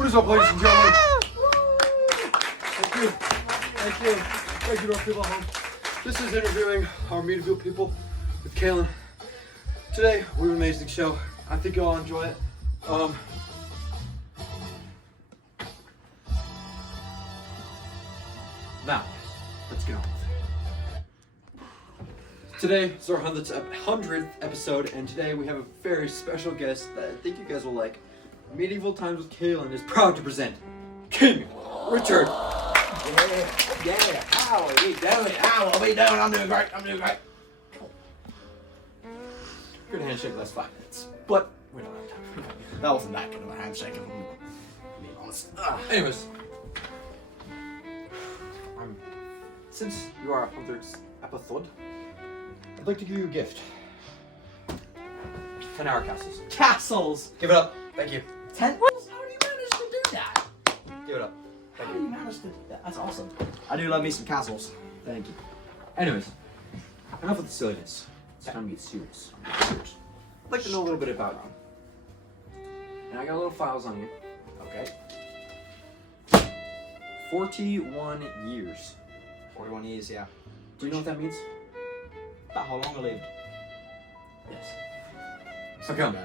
What is up, ladies and gentlemen? Thank you. Thank you. Thank you to our people at home. This is interviewing our Meadville people with Kaylin. Today, we have an amazing show. I think you'll all enjoy it. Now, let's get on with it. Today is our 100th episode, and today we have a very special guest that I think you guys will like. Medieval Times with Kaylin is proud to present King Richard. Yeah. How are we doing? How are we doing? I'm doing great. Good handshake last 5 minutes, but we don't have time. That wasn't that good of a handshake, if I'm being honest. Anyways, since you are our 100th episode, I'd like to give you a gift. 10-hour castles. Castles! Give it up. Thank you. 10? How do you manage to do that? Give it up. How do you manage to do that? That's awesome. I do love me some castles. Thank you. Anyways, enough with the silliness. It's time to get serious. I'd like to know a little bit about you. And I got little files on you. Okay. 41 years. 41 years, yeah. Do you know what that means? About how long I lived. Yes. So come.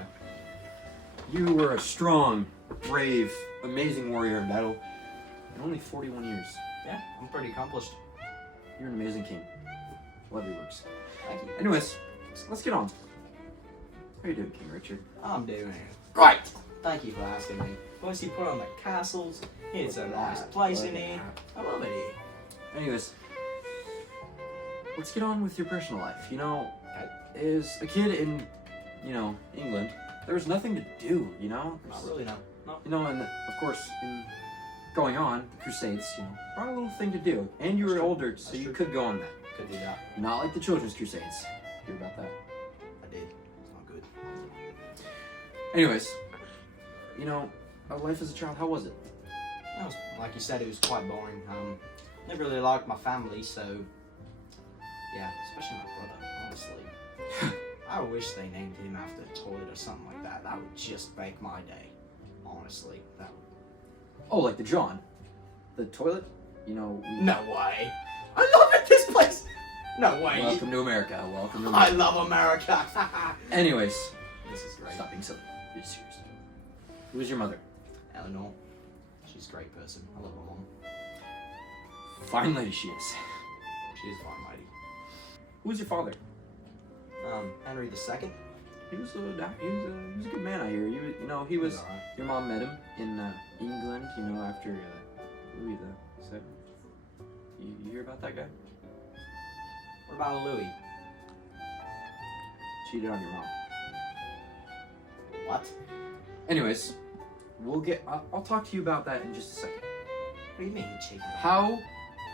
You were a strong, brave, amazing warrior in battle in only 41 years. Yeah, I'm pretty accomplished. You're an amazing king. Love your works. Thank you. Anyways, let's get on. How are you doing, King Richard? I'm doing it great. Thank you for asking me. Once you put on the castles, it's a nice place in here. I love it here. Anyways, let's get on with your personal life. You know, as a kid in, England, there was nothing to do, Not really, no. And of course, in going on, the Crusades, brought a little thing to do. And you were older, so you could go on that. Could do that. Not like the Children's Crusades. Hear about that? I did. It's not good. Anyways, our life as a child, how was it? That was, like you said, it was quite boring. Never really liked my family, so yeah, especially my brother, honestly. I wish they named him after a toilet or something like that. That would just make my day. Honestly, that would... Oh, like the John? The toilet? No way. I love it, this place. No way. Welcome to America. Welcome to I America. love America. Anyways, This is great. stop being silly. You're serious. Who is your mother? Eleanor. She's a great person. I love my mom. Fine lady she is. She is a fine lady. Who is your father? Henry II. He was a good man, I hear. He was. alright. Your mom met him in England. After Louis the VII. You hear about that guy? What about Louis? Cheated on your mom. What? Anyways, I'll talk to you about that in just a second. What do you mean, chicken? How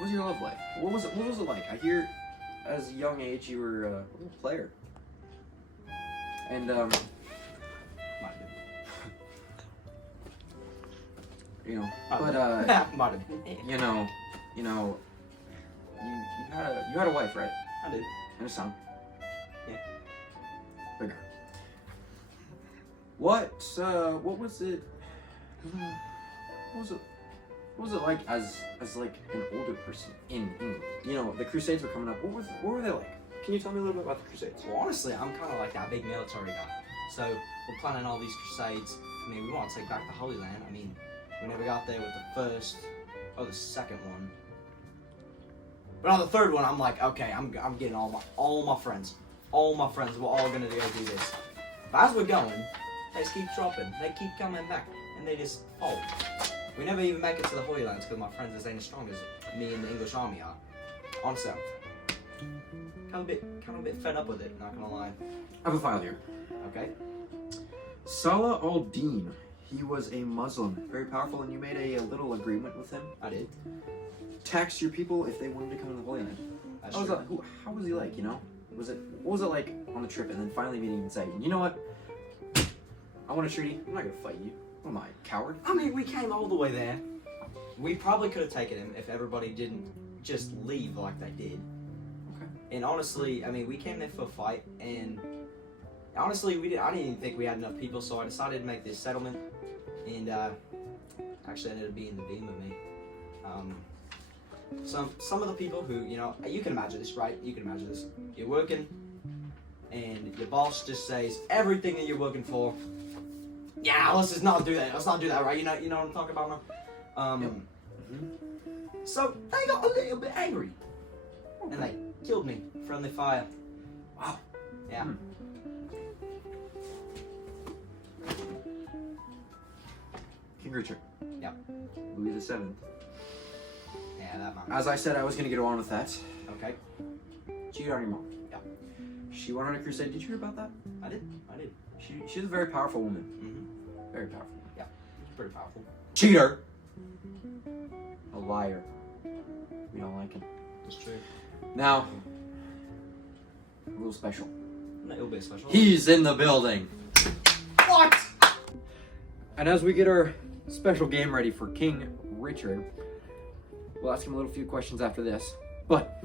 was your love life? What was it like? I hear, as a young age, you were a little player. And Might have you been. Might have been. you had a wife, right? I did. And a son. Yeah. Bigger. What was it? What was it like as like an older person in England? The Crusades were coming up. What were they like? Can you tell me a little bit about the Crusades? Well, honestly, I'm kind of like that big military guy. So we're planning all these crusades. We want to take back the Holy Land. We never got there with the first or the second one. But on the third one, I'm like, okay, I'm getting all my friends. All my friends, we're all gonna go do this. But as we're going, they just keep dropping. They keep coming back, and they just fall. We never even make it to the Holy Lands because my friends ain't as strong as me and the English army are. Honestly, I'm kind of a bit fed up with it. Not gonna lie. I have a file here. Okay. Salah al-Din. He was a Muslim, very powerful, and you made a little agreement with him. I did. Tax your people if they wanted to come to the Holy Land. That's How was true. that? How was he like? What was it like on the trip, and then finally meeting him and saying, you know what? I want a treaty. I'm not gonna fight you. What am I, a coward? We came all the way there. We probably could have taken him if everybody didn't just leave like they did. Okay. And honestly, we came there for a fight, and honestly, I didn't even think we had enough people, so I decided to make this settlement. And actually ended up being the beam of me. Some of the people who, you know, you can imagine this, right? You can imagine this. You're working, and your boss just says everything that you're working for. Yeah, let's just not do that. Let's not do that, right? You know what I'm talking about now. Yep. So they got a little bit angry, and they killed me. Friendly fire. Wow. Yeah. King Richard. Yep. Louis VII. Yeah, that man. As I said, I was gonna get on with that. Okay. Cheated on your mom. Yeah. She went on a crusade. Did you hear about that? I did. She's a very powerful woman. Mm-hmm. Very powerful. It's pretty powerful. Cheater. A liar. We don't like him. It's true. Now, a little special. A little bit special. He's in the building. What? And as we get our special game ready for King Richard, we'll ask him a little few questions after this. But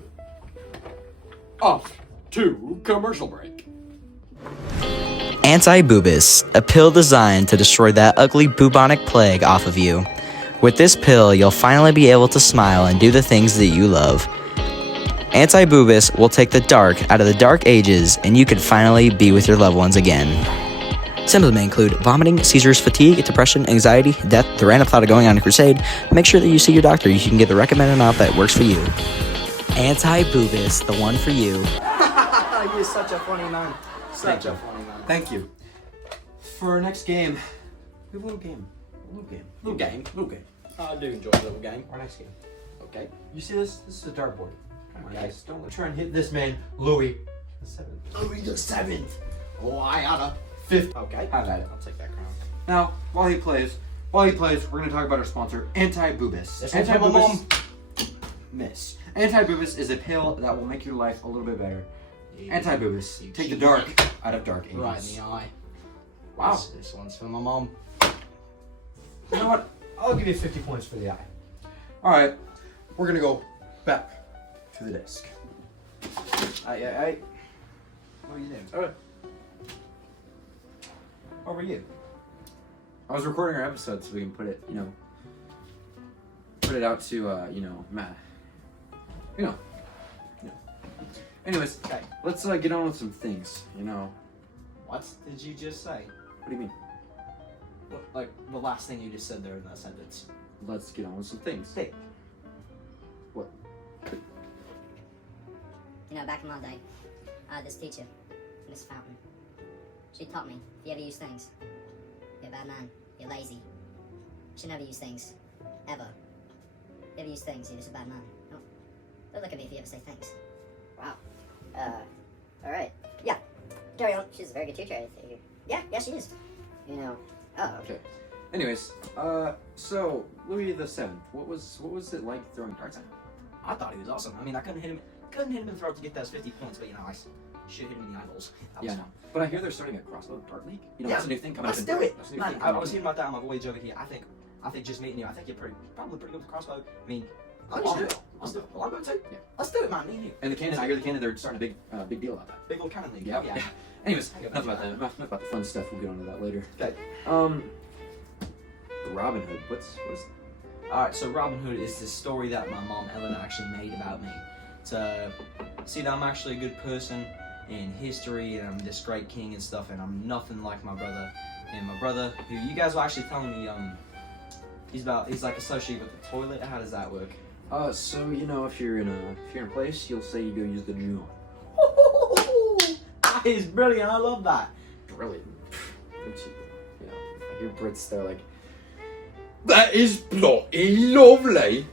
off to commercial break. Anti-Boobus, a pill designed to destroy that ugly bubonic plague off of you. With this pill, you'll finally be able to smile and do the things that you love. Anti-Boobus will take the dark out of the dark ages, and you can finally be with your loved ones again. Symptoms may include vomiting, seizures, fatigue, depression, anxiety, death, the random thought of going on a crusade. Make sure that you see your doctor. You can get the recommended amount that works for you. Anti-Boobus, the one for you. You're such a funny man. Such a funny man. Thank you. For our next game, we have a little game. Little game. I do enjoy a little game. Our next game. Okay. You see this? This is a dartboard. Come on, Okay. guys. Don't try and hit this man, Louis VII. Louis the Seventh. Oh, I had a Fifth. Okay. Have at it. I'll take that crown. Now, while he plays, we're going to talk about our sponsor, Anti-Boobus. This one's for my mom. Miss. Anti-Boobus is a pill that will make your life a little bit better. Anti-Boobus. You Take the cheat. dark out of dark ages. Right in the eye. Wow. This one's for my mom. You know what? I'll give you 50 points for the eye. All right. We're going to go back to the desk. What are you doing? All right. How are you? I was recording our episode so we can put it, put it out to, Matt. Anyways, Okay. let's get on with some things, What did you just say? What do you mean? Like the last thing you just said there in that sentence. Let's get on with some things. Hey. What? Back in my day, this teacher, Miss Fountain, she taught me, if you ever use things, you're a bad man, you're lazy. You should never use things, ever. If you ever use things, you're just a bad man. Don't look at me if you ever say thanks. Wow. Alright. Yeah, carry on. She's a very good teacher, I think. Yeah, she is. Oh, Okay. Anyways, so Louis VII, what was it like throwing darts at him? I thought he was awesome. I mean, I couldn't hit him in the throat to get those 50 points, but I should hit him in the eyeballs. That was Yeah, fun. but I hear they're starting a crossbow dart league. Yeah, that's a new thing coming Let's up. do it. That's a new Man, thing I coming was up. hearing about that on my voyage over here. I think just meeting you, I think you're probably pretty good with crossbow. I mean, I'll I'll do do it. it. Let's do it. Well, I'm going to. Yeah. Let's do it, man. Me and you. And the cannon, I hear the cannon, they're starting a big deal about that. Big old cannon league. Yeah. Yeah. Anyways, I get enough that. about that. Enough about the fun stuff. We'll get onto that later. Okay. Robin Hood. What is? Alright, so Robin Hood is the story that my mom Ellen actually made about me. To see that I'm actually a good person in history and I'm this great king and stuff, and I'm nothing like my brother. And my brother, who you guys were actually telling me, he's like associated with the toilet. How does that work? So if you're in a place, you'll say you go use the John. That is brilliant. I love that. Brilliant. I hear Brits, they're like, that is bloody lovely.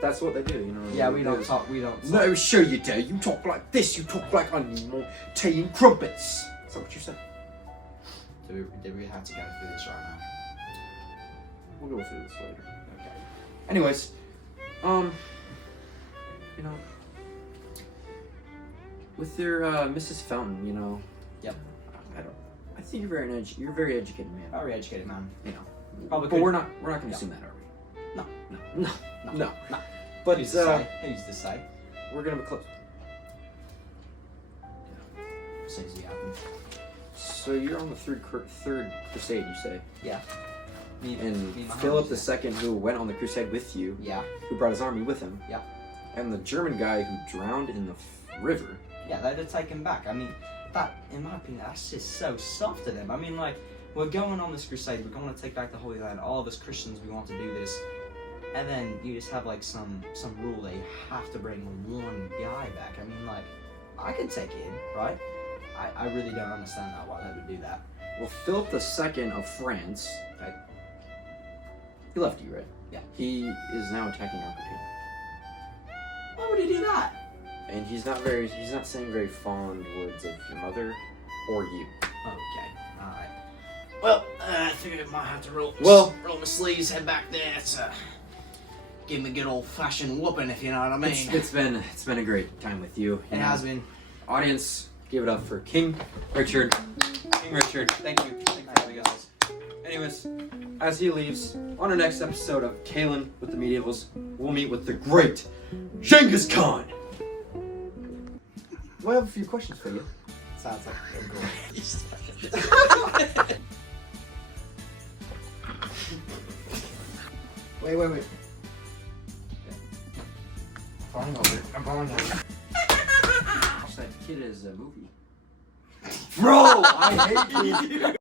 That's what they do, Yeah, we don't talk. We don't. Talk. No, sure you do. You talk like this. You talk like I need more tea and crumpets. Is that what you said? Do we have to go through this right now? We'll go through this later. Okay. Anyways, with your Mrs. Fountain, Yep. I think you're very educated man. Very educated man. Probably, but could- we're not gonna assume that, are we? No. No. But Who's to say? we're gonna be close. Says he happened. So you're on the third crusade, you say? Yeah. Me and my Philip homies, II, who went on the crusade with you, Yeah. who brought his army with him. Yeah. And the German guy who drowned in the river. Yeah, they'd have taken back. I mean, that, in my opinion, that's just so soft of them. I mean, like, we're going on this crusade, we're going to take back the Holy Land, all of us Christians, we want to do this, and then you just have, like, some rule that you have to bring one guy back. I mean, like, I could take it in, right? I really don't understand that, why they would do that. Well, Philip II of France, he left you, right? Yeah. He is now attacking Argentina. Why would he do that? And he's not saying very fond words of your mother or you. Okay, alright. Well, I figured I might have to roll my sleeves, head back there to give him a good old-fashioned whooping, if you know what I mean. It's been a great time with you. It has been. Audience, give it up for King Richard. King Richard, thank you. Thank you for having us. Anyways, as he leaves, on our next episode of Kalen with the Medievals, we'll meet with the great Genghis Khan. Well, I have a few questions for you. Sounds like a good Wait. I'm falling over. Watch that kid as a movie. Bro, I hate you.